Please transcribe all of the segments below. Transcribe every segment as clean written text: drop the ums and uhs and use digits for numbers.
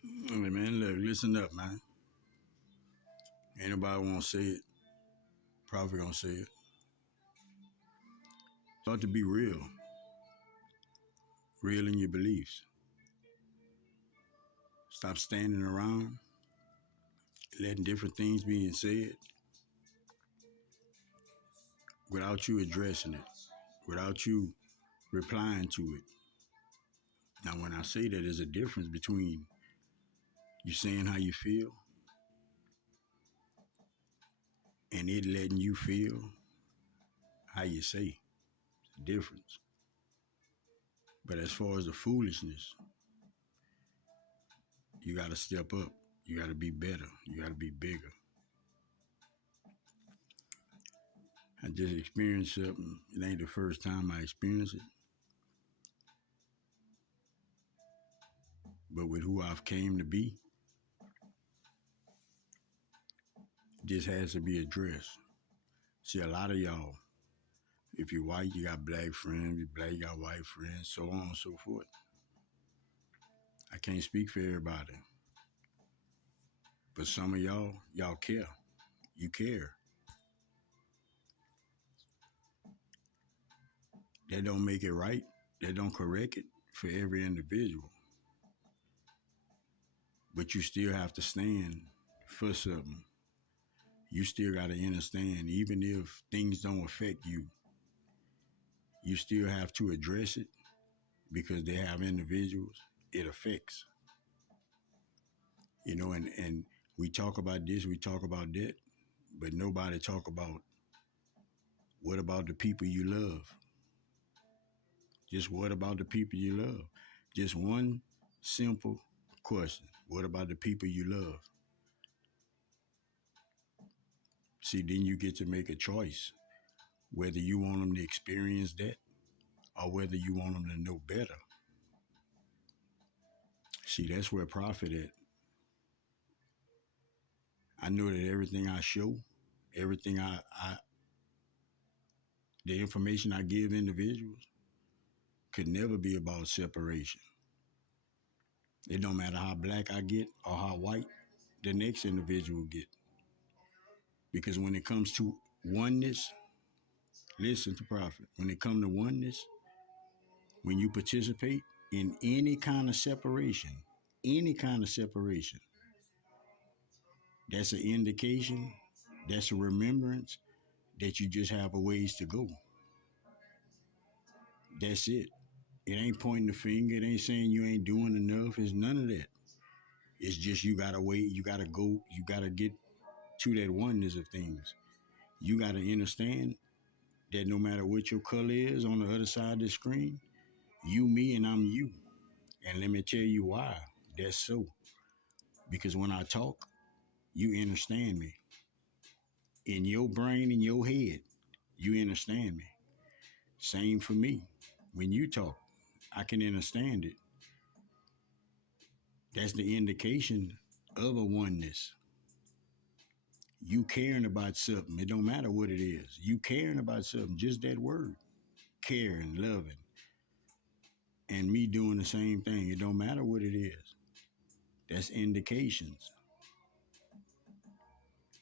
Hey man, look, listen up, man. Anybody want to say it, probably gonna say it. Start to be real in your beliefs. Stop standing around, letting different things being said without you addressing it, without you replying to it. Now, when I say that, there's a difference between you saying how you feel and it letting you feel how you say. It's a difference. But as far as the foolishness, you got to step up. You got to be better. You got to be bigger. I just experienced something. It ain't the first time I experienced it, but with who I've came to be, this has to be addressed. See, a lot of y'all, if you're white, you got black friends. If you're black, you got white friends, so on and so forth. I can't speak for everybody, but some of y'all care. You care. That don't make it right. That don't correct it for every individual. But you still have to stand for something. You still got to understand, even if things don't affect you, you still have to address it because they have individuals it affects. And we talk about this, we talk about that, but nobody talk about what about the people you love? Just what about the people you love? Just one simple question. What about the people you love? See, then you get to make a choice whether you want them to experience that or whether you want them to know better. See, that's where profit at. I know that everything I show, everything the information I give individuals could never be about separation. It don't matter how black I get or how white the next individual get. Because when it comes to oneness, listen to Prophet. When it comes to oneness, when you participate in any kind of separation, that's an indication, that's a remembrance that you just have a ways to go. That's it. It ain't pointing the finger. It ain't saying you ain't doing enough. It's none of that. It's just you gotta wait. You gotta go. You gotta get to that oneness of things. You gotta understand that no matter what your color is on the other side of the screen, you me and I'm you. And let me tell you why that's so. Because when I talk, you understand me. In your brain, in your head, you understand me. Same for me. When you talk, I can understand it. That's the indication of a oneness. You caring about something. It don't matter what it is. You caring about something, just that word. Caring, loving. And me doing the same thing. It don't matter what it is. That's indications.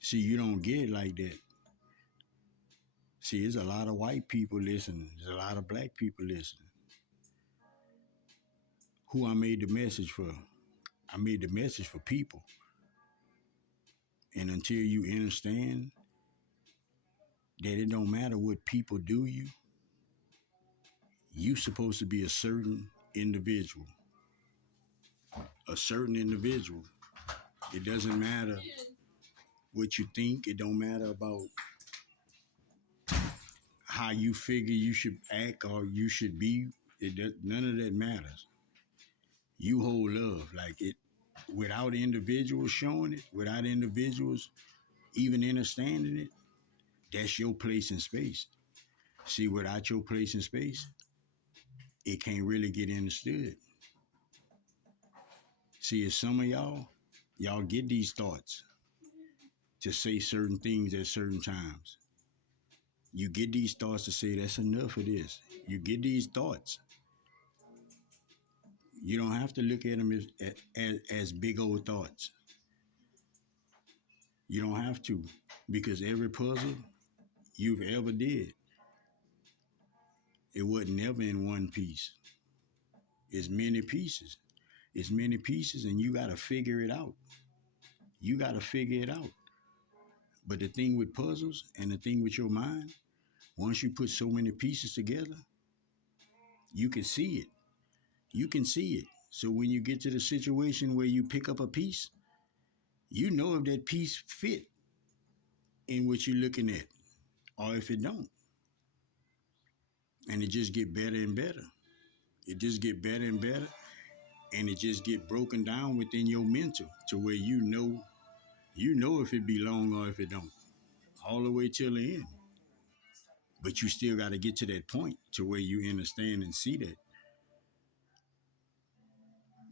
See, you don't get it like that. See, there's a lot of white people listening. There's a lot of black people listening. Who I made the message for? I made the message for people. And until you understand that it don't matter what people do you supposed to be a certain individual. A certain individual. It doesn't matter what you think. It don't matter about how you figure you should act or you should be. None of that matters. You hold love like it without individuals showing it, without individuals even understanding it. That's your place in space. See, without your place in space, it can't really get understood. See, as some of y'all get these thoughts to say certain things at certain times. You get these thoughts to say that's enough of this. You get these thoughts. You don't have to look at them as big old thoughts. You don't have to, because every puzzle you've ever did, it wasn't never in one piece. It's many pieces. It's many pieces, and you got to figure it out. You got to figure it out. But the thing with puzzles and the thing with your mind, once you put so many pieces together, you can see it. You can see it. So when you get to the situation where you pick up a piece, you know if that piece fit in what you're looking at, or if it don't. And it just get better and better. It just get better and better, and it just get broken down within your mental to where you know if it belong or if it don't, all the way till the end. But you still got to get to that point to where you understand and see that.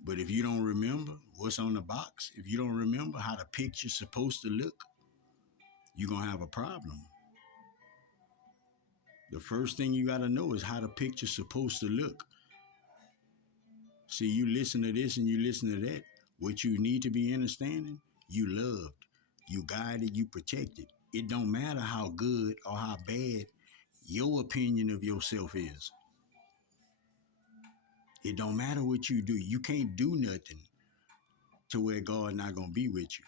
But if you don't remember what's on the box, if you don't remember how the picture's supposed to look, you're going to have a problem. The first thing you got to know is how the picture's supposed to look. See, you listen to this and you listen to that. What you need to be understanding, you loved, you guided, you protected. It don't matter how good or how bad your opinion of yourself is. It don't matter what you do. You can't do nothing to where God not gonna be with you.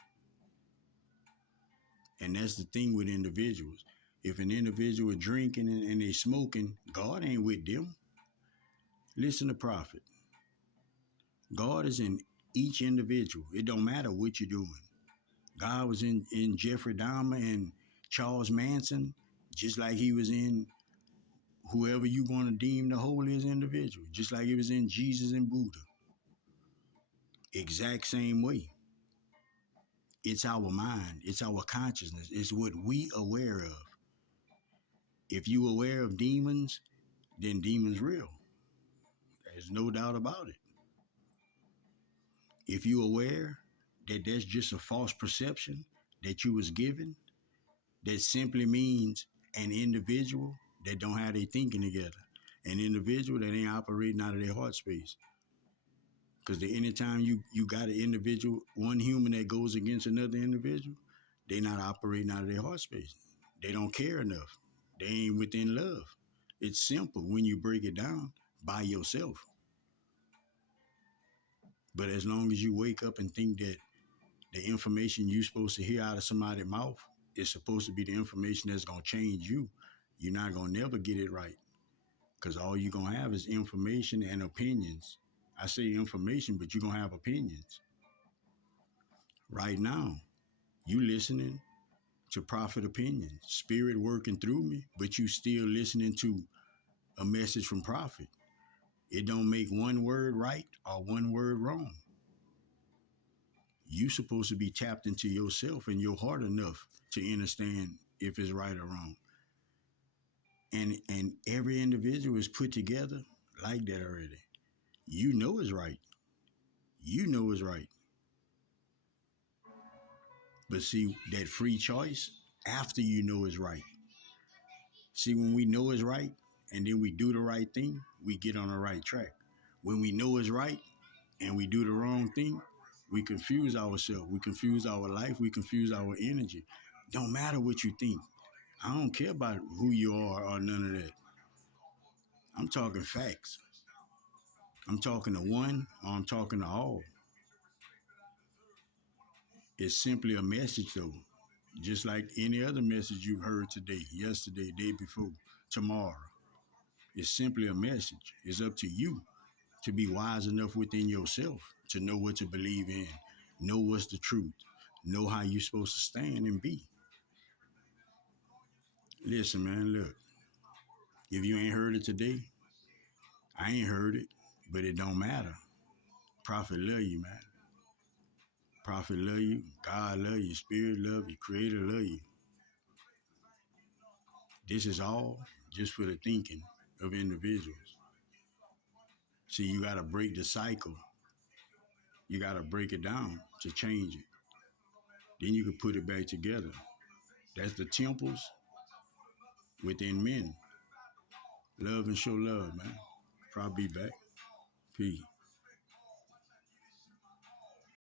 And that's the thing with individuals. If an individual drinking and they smoking, God ain't with them. Listen to Prophet. God is in each individual. It don't matter what you're doing. God was in Jeffrey Dahmer and Charles Manson, just like he was in whoever you going to deem the holiest individual, just like he was in Jesus and Buddha. Exact same way. It's our mind. It's our consciousness. It's what we aware of. If you aware of demons, then demons real. There's no doubt about it. If you aware that that's just a false perception that you was given, that simply means an individual that don't have their thinking together, an individual that ain't operating out of their heart space. Because anytime you got an individual, one human that goes against another individual, they not operating out of their heart space. They don't care enough. They ain't within love. It's simple when you break it down by yourself. But as long as you wake up and think that the information you're supposed to hear out of somebody's mouth is supposed to be the information that's going to change you, you're not going to never get it right. Because all you're going to have is information and opinions. I say information, but you're going to have opinions. Right now, you listening to Prophet opinions, spirit working through me, but you still listening to a message from Prophet. It don't make one word right or one word wrong. You supposed to be tapped into yourself and your heart enough to understand if it's right or wrong. And every individual is put together like that already. You know it's right. You know it's right. But see, that free choice after you know it's right. See, when we know it's right and then we do the right thing, we get on the right track. When we know it's right and we do the wrong thing, we confuse ourselves. We confuse our life. We confuse our energy. Don't matter what you think. I don't care about who you are or none of that. I'm talking facts. I'm talking to one or I'm talking to all. It's simply a message though. Just like any other message you've heard today, yesterday, day before, tomorrow. It's simply a message. It's up to you to be wise enough within yourself to know what to believe in, know what's the truth, know how you're supposed to stand and be. Listen, man, look, if you ain't heard it today, I ain't heard it, but it don't matter. Prophet love you, man. Prophet love you, God love you, Spirit love you, Creator love you. This is all just for the thinking of individuals. See, you got to break the cycle. You got to break it down to change it. Then you can put it back together. That's the temples within men. Love and show love, man. Probably be back. Peace.